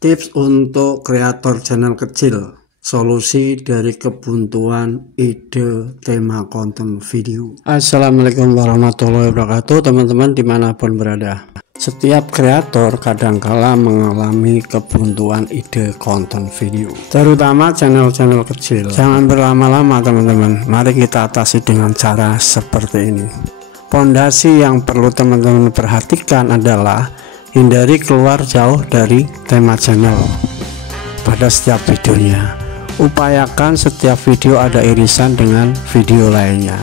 Tips untuk kreator channel kecil, solusi dari kebuntuan ide tema konten video. Assalamualaikum warahmatullahi wabarakatuh, teman-teman dimanapun berada. Setiap kreator kadangkala mengalami kebuntuan ide konten video, terutama channel-channel kecil. Jangan berlama-lama teman-teman, mari kita atasi dengan cara seperti ini. Pondasi yang perlu teman-teman perhatikan adalah hindari keluar jauh dari tema channel pada setiap videonya. Upayakan setiap video ada irisan dengan video lainnya.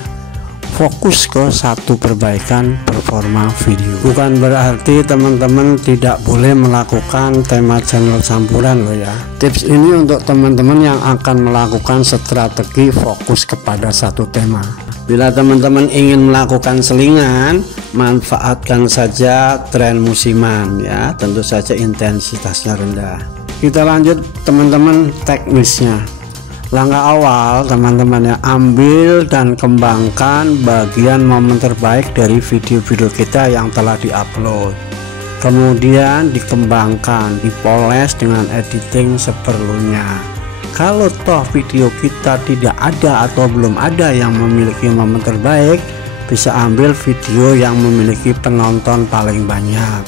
Fokus ke satu perbaikan performa video. Bukan berarti teman-teman tidak boleh melakukan tema channel campuran loh ya. Tips ini untuk teman-teman yang akan melakukan strategi fokus kepada satu tema. Bila teman-teman ingin melakukan selingan, manfaatkan saja tren musiman ya, tentu saja intensitasnya rendah. Kita lanjut teman-teman teknisnya. Langkah awal teman-teman ya, ambil dan kembangkan bagian momen terbaik dari video-video kita yang telah diupload. Kemudian dikembangkan, dipoles dengan editing seperlunya. Kalau toh video kita tidak ada atau belum ada yang memiliki momen terbaik, bisa ambil video yang memiliki penonton paling banyak.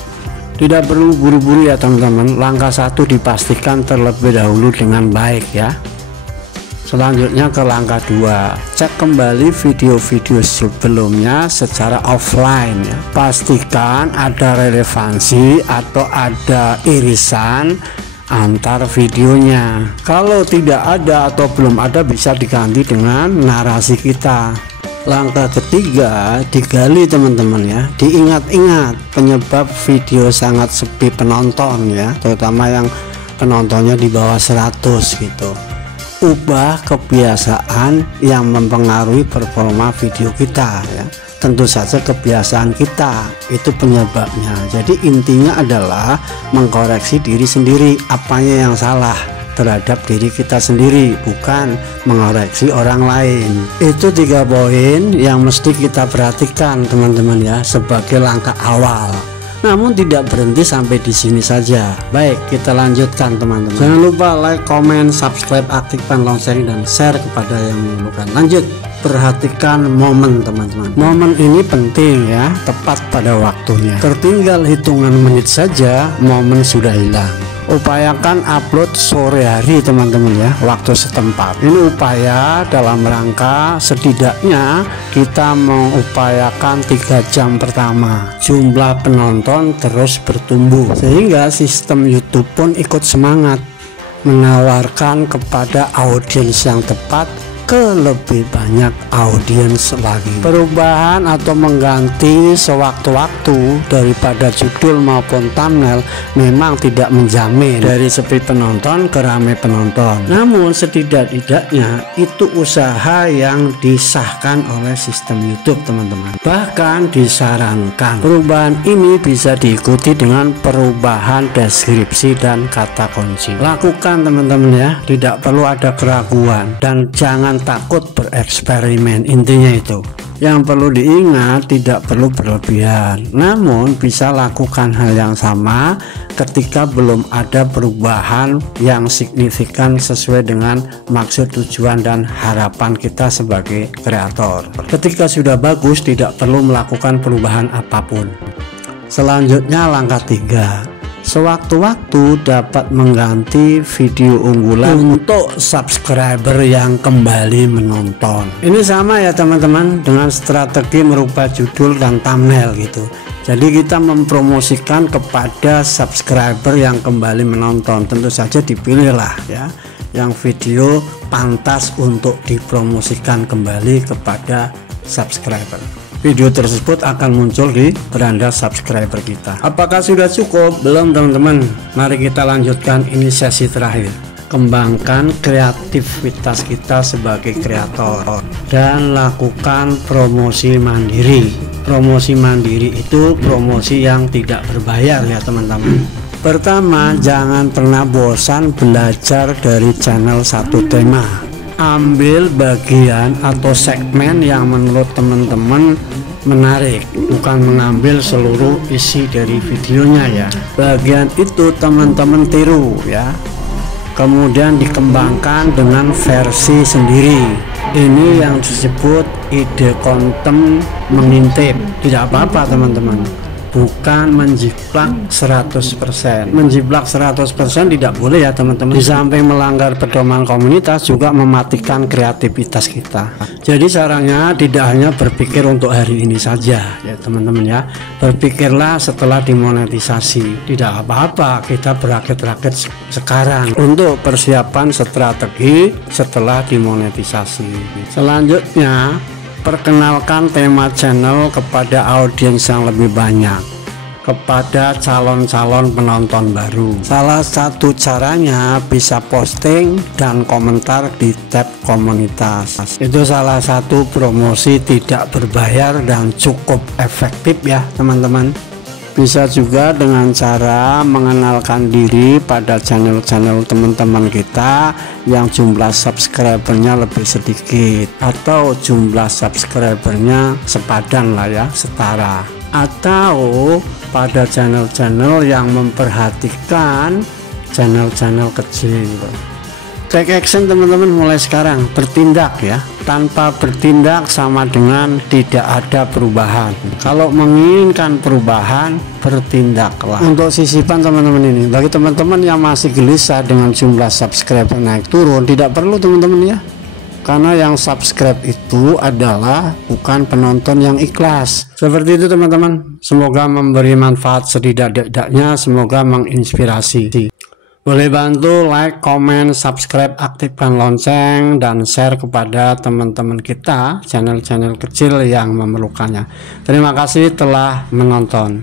Tidak perlu buru-buru ya teman-teman. Langkah satu dipastikan terlebih dahulu dengan baik ya. Selanjutnya ke langkah 2, cek kembali video-video sebelumnya secara offline ya. Pastikan ada relevansi atau ada irisan antar videonya. Kalau tidak ada atau belum ada, bisa diganti dengan narasi kita. Langkah ketiga, digali teman-teman ya, diingat-ingat penyebab video sangat sepi penonton ya, terutama yang penontonnya di bawah 100 gitu. Ubah kebiasaan yang mempengaruhi performa video kita ya. Tentu saja kebiasaan kita itu penyebabnya. Jadi intinya adalah mengkoreksi diri sendiri, apanya yang salah terhadap diri kita sendiri, bukan mengoreksi orang lain. Itu 3 poin yang mesti kita perhatikan teman-teman ya, sebagai langkah awal. Namun tidak berhenti sampai di sini saja. Baik, kita lanjutkan teman-teman. Jangan lupa like, comment, subscribe, aktifkan lonceng dan share kepada yang memerlukan. Lanjut, perhatikan momen teman-teman. Momen ini penting ya, tepat pada waktunya. Tertinggal hitungan menit saja, momen sudah hilang. Upayakan upload sore hari teman-teman ya, waktu setempat. Ini upaya dalam rangka setidaknya kita mengupayakan 3 jam pertama. Jumlah penonton terus bertumbuh sehingga sistem YouTube pun ikut semangat menawarkan kepada audiens yang tepat ke lebih banyak audiens lagi. Perubahan atau mengganti sewaktu-waktu daripada judul maupun thumbnail memang tidak menjamin dari sepi penonton ke ramai penonton. Namun setidak-tidaknya itu usaha yang disahkan oleh sistem YouTube teman-teman. Bahkan disarankan perubahan ini bisa diikuti dengan perubahan deskripsi dan kata kunci. Lakukan teman-teman ya, tidak perlu ada keraguan dan jangan takut bereksperimen. Intinya itu yang perlu diingat, tidak perlu berlebihan, namun bisa lakukan hal yang sama ketika belum ada perubahan yang signifikan sesuai dengan maksud, tujuan dan harapan kita sebagai kreator. Ketika sudah bagus, tidak perlu melakukan perubahan apapun. Selanjutnya langkah 3, sewaktu-waktu dapat mengganti video unggulan untuk subscriber yang kembali menonton. Ini sama ya teman-teman dengan strategi merubah judul dan thumbnail gitu. Jadi kita mempromosikan kepada subscriber yang kembali menonton. Tentu saja dipilihlah ya yang video pantas untuk dipromosikan kembali kepada subscriber. Video tersebut akan muncul di beranda subscriber kita. Apakah sudah cukup? Belum teman-teman. Mari kita lanjutkan, ini sesi terakhir. Kembangkan kreativitas kita sebagai kreator dan lakukan promosi mandiri. Promosi mandiri itu promosi yang tidak berbayar ya teman-teman. Pertama, jangan pernah bosan belajar dari channel satu tema. Ambil bagian atau segmen yang menurut teman-teman menarik, bukan mengambil seluruh isi dari videonya ya. Bagian itu teman-teman tiru ya, kemudian dikembangkan dengan versi sendiri. Ini yang disebut ide konten mengintip. Tidak apa-apa teman-teman, bukan menjiplak 100%. Menjiplak 100% tidak boleh ya teman-teman. Di samping melanggar pedoman komunitas, juga mematikan kreativitas kita. Jadi caranya tidak hanya berpikir untuk hari ini saja ya teman-teman ya. Berpikirlah setelah dimonetisasi. Tidak apa-apa kita berakit-rakit sekarang untuk persiapan strategi setelah dimonetisasi. Selanjutnya, perkenalkan tema channel kepada audiens yang lebih banyak, kepada calon-calon penonton baru. Salah satu caranya bisa posting dan komentar di tab komunitas. Itu salah satu promosi tidak berbayar dan cukup efektif ya teman-teman. Bisa juga dengan cara mengenalkan diri pada channel-channel teman-teman kita yang jumlah subscribernya lebih sedikit, atau jumlah subscribernya sepadan lah ya, setara, atau pada channel-channel yang memperhatikan channel-channel kecil. Take action teman-teman mulai sekarang, bertindak ya. Tanpa bertindak sama dengan tidak ada perubahan. Kalau menginginkan perubahan, bertindaklah. Untuk sisipan teman-teman ini, bagi teman-teman yang masih gelisah dengan jumlah subscriber naik turun, tidak perlu teman-teman ya, karena yang subscribe itu adalah bukan penonton yang ikhlas. Seperti itu teman-teman. Semoga memberi manfaat setidak-tidaknya, semoga menginspirasi. Boleh bantu like, komen, subscribe, aktifkan lonceng, dan share kepada teman-teman kita, channel-channel kecil yang memerlukannya. Terima kasih telah menonton.